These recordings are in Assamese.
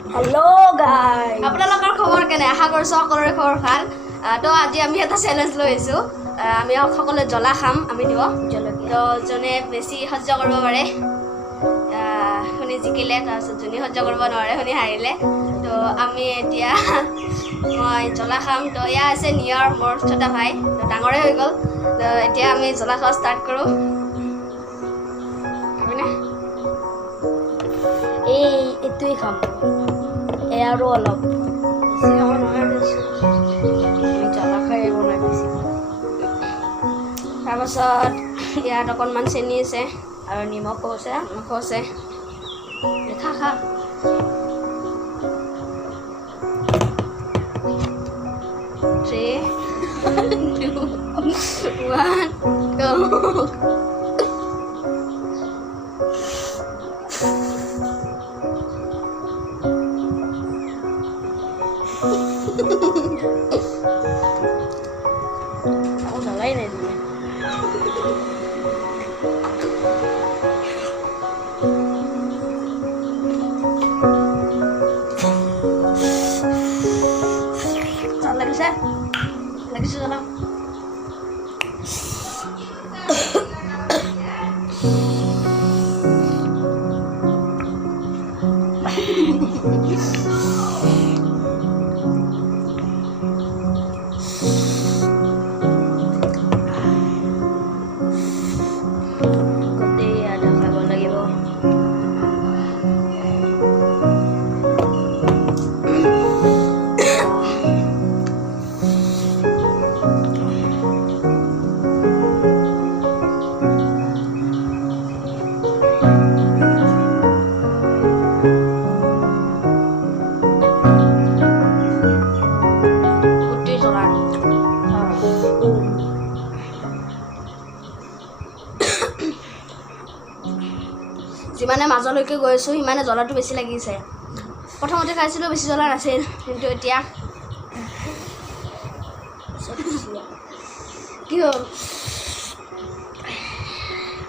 हेलो गाइस আপোনালোকৰ খবৰ কেনে আশা কৰিছো সকলোৰে খবৰ ভাল তো আজি আমি এটা চ্যালেঞ্জ লৈ আছো আমি সকলোৱে জ্বলা খাম আমি দিব তো জনে বেছি সহ্য কৰিব পাৰে শুনি জিকিলে তাৰপিছত যোনে সহ্য কৰিব নোৱাৰে শুনি হাৰিলে তো আমি এতিয়া মই জ্বলা খাম তো এয়া আছে নিয়ৰ মোৰ ছোটা ভাই তো ডাঙৰে হৈ গ'ল তো এতিয়া আমি জ্বলা খোৱা ষ্টাৰ্ট কৰোঁ এইটোৱেই খাম আৰু অলপ বেছি খাব নোৱাৰে আমি জ্বলা খাই আহিব নোৱাৰে বেছি তাৰপাছত ইয়াত অকণমান চেনি আছে আৰু নিমখো আছে খা খা Three, two, one, go. Aku jalai deh dia. Lagi sana. যিমানে মাজলৈকে গৈ আছোঁ সিমানে জ্বলাটো বেছি লাগিছে প্ৰথমতে খাইছিলোঁ বেছি জ্বলা নাছিল কিন্তু এতিয়া কি হ'ল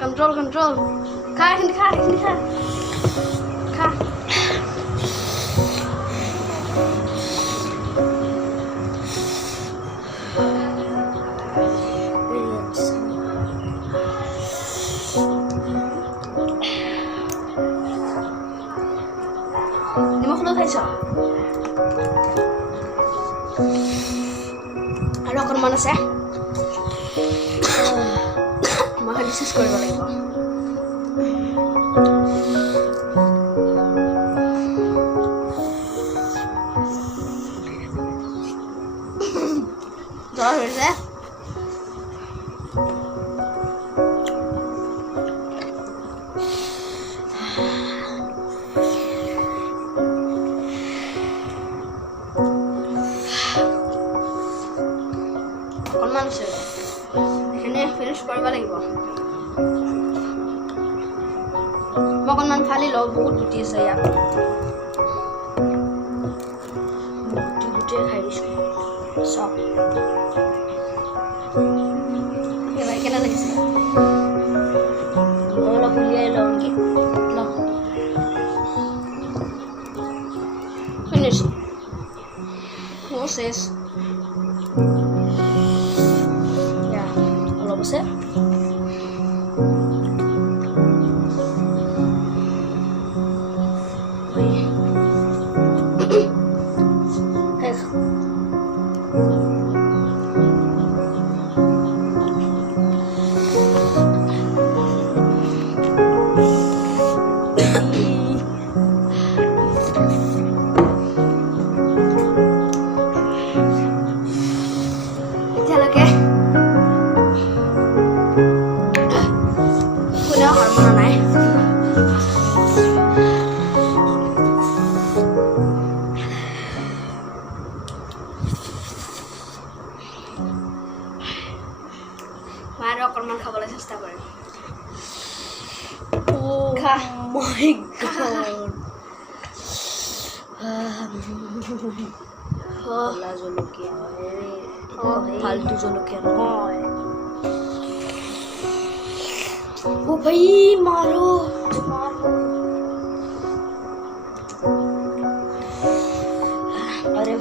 কণ্ট্ৰল খা এইখিনি খা নিমখ লৈ খাইছ আৰু অকণমান আছে মই চেষ্টা কৰিব লাগিব জ্বৰ হৈছে অকণমান আছে এইখিনি ফিনিছ কৰিব লাগিব মই অকণমান ফালি লওঁ বহুত গুটি আছে ইয়াত গুটি খাই দিছোঁ চব এবাৰ কেনে লাগিছে অলপ উলিয়াই লওঁ নেকি ফিনিছ মোৰ চেছ অলপ আছে এতিয়ালৈকে কোনেও হাৰ মনা নাই মই আৰু অকণমান খাবলৈ চেষ্টা কৰিম খা my god ক'লা জলকীয়া ফাল্টু জলকীয়া নহয় ओ भाई मारो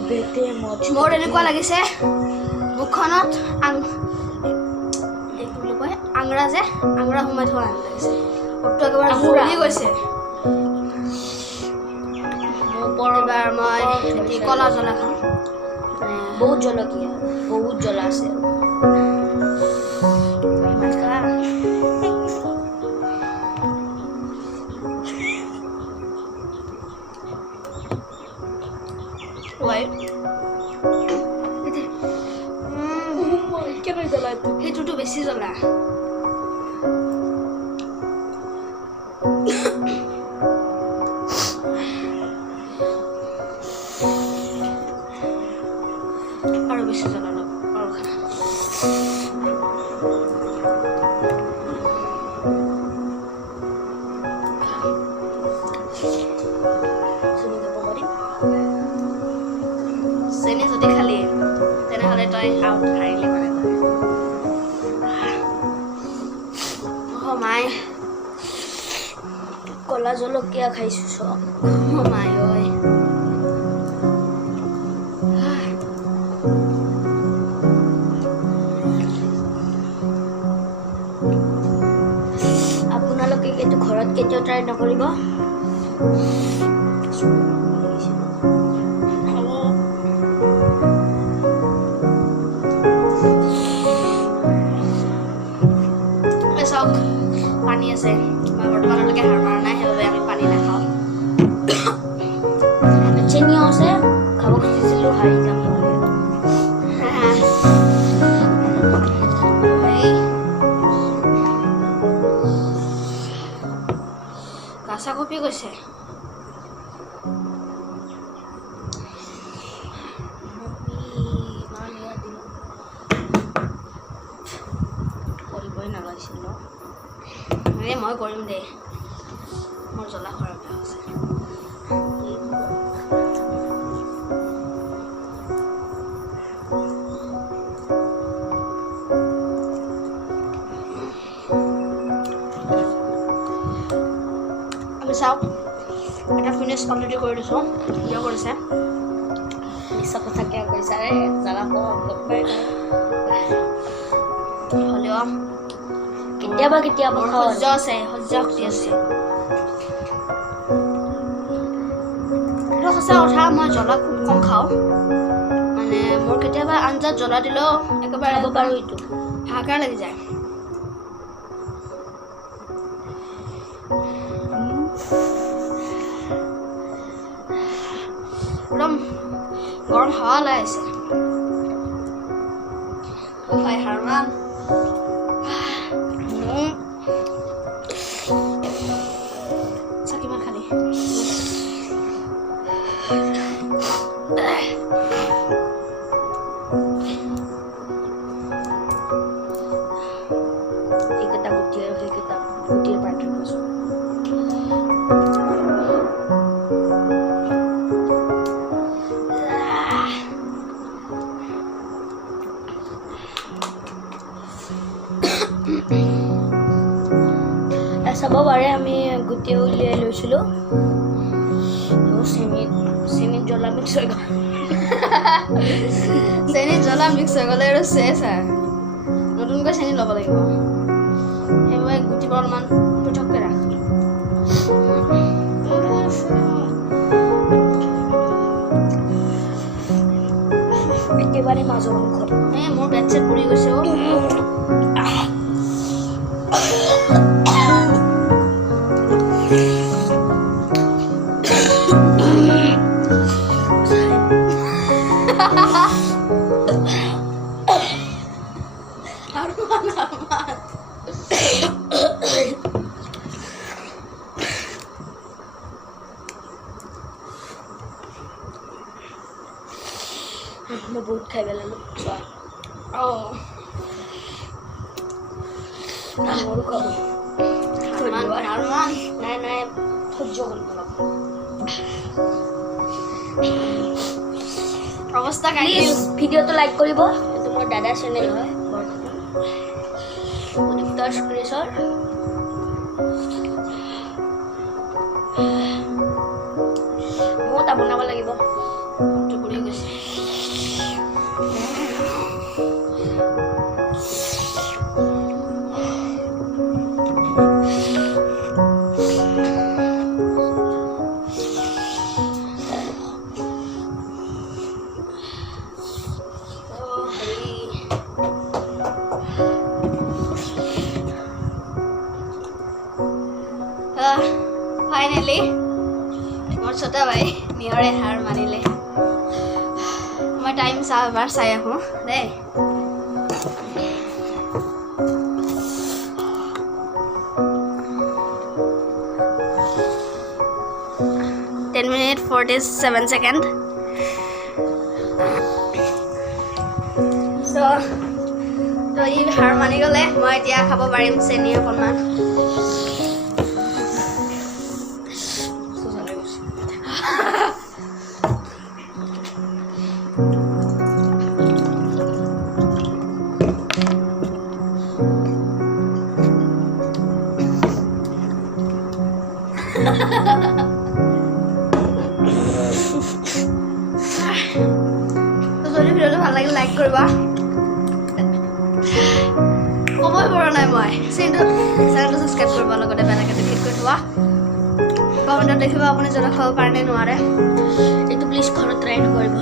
বেটে মজ মোৰ এনেকুৱা লাগিছে মুখখনত এইটো বুলি কয় আংৰা যে আংৰা সোমাই থোৱা হেন লাগিছে ওঠটো একেবাৰে আঙুৰা। জ্বলি গৈছে এবাৰ মই এটি কলা জ্বলা খাম বহুত জলকীয়া বহুত জ্বলা আছে ইমান খা ৱাই কেনে জ্বলা এইটো সেইটোতো বেছি জ্বলা আৰু বেছি জ্বলা অলপ আৰু খা চেনি যদি খালি তেনেহ'লে তই আউট হাৰিলি মানে অ' মাই কলা জলকীয়া খাইছোঁ চব অ' মাই ঐ আপোনালোকে এইটো ঘৰত কেতিয়াও ট্ৰাই নকৰিব চাওক পানী আছে মই বৰ্তমানলৈকে হাৰ মাৰা নাই সেইবাবে আমি পানী নাখাওঁ চেনিও আছে খাব খুজিছিলোঁ হাৰি যাম গাছা কপি গৈছে কৰিবই নালাগিছিল ন মই কৰিম দে মোৰ জ্বলা খোৱাৰ অভ্যাস আছে আমি চাওক এটা ফিনিছ অলৰেডি কৰি দিছোঁ ভিডিঅ' কৰিছে মিছা কথা কিয় কৈছা ৰে জ্বালা হ'লেও কেতিয়াবা কেতিয়াবা মোৰ খাওঁ সহ্য আছে সহ্য শক্তি আছে এইটো সঁচা কথা মই জ্বলা খুব কম খাওঁ মানে মোৰ কেতিয়াবা আঞ্জাত জ্বলা দিলেও একেবাৰে খাব পাৰোঁ এইটো হাহাকাৰ লাগি যায় একদম গৰম হাৱা ওলাই আছে ভাই হাৰমান কিমান খালি এইকেইটা গুটি আৰু সেইকেইটা গুটিৰ পাৰ্থক্য আছে চাব পাৰে আমি গুটি উলিয়াই লৈছিলোঁ চেনিত জ্বলা মিক্স হৈ গ'ল চেনি জ্বলা মিক্স হৈ গ'লে আৰু চেচ নতুনকৈ চেনি ল'ব লাগিব সেইবাবে গুটিবোৰ অলপমান পৃথককৈ ৰাখ একেবাৰে মাজৰ অংশত মোৰ পেট চেট পুৰি গৈছে মই বহুত খাই পেলালোঁ মোৰো খাব নাই নাই সহ্য কৰিব অলপ অৱস্থা প্লিজ ভিডিঅ'টো লাইক কৰিব এইটো মোৰ দাদাৰ চেনেল হয় উদীপ্তৰ ক্ৰিয়েচৰ ময়ো এটা বনাব লাগিব পুৰি গৈছে ছোটা ভাই নিয়ৰে হাৰ মানিলে মই টাইম এবাৰ চাই আহোঁ দেই $10 minutes 47 seconds. So ই হাৰ মানি গ'লে মই এতিয়া খাব পাৰিম চেনি অকণমান যদি ভিডিঅ'টো ভাল লাগিলে লাইক কৰিবা ক'বই পৰা নাই মই চেনেলটো ছাবস্ক্ৰাইব কৰিব লগতে বেল আইকনটো ক্লিক কৰি থোৱা কমেণ্টত দেখিবা আপুনি জলক খাব পাৰে নে নোৱাৰে এইটো প্লিজ ঘৰত ট্ৰাই নকৰিব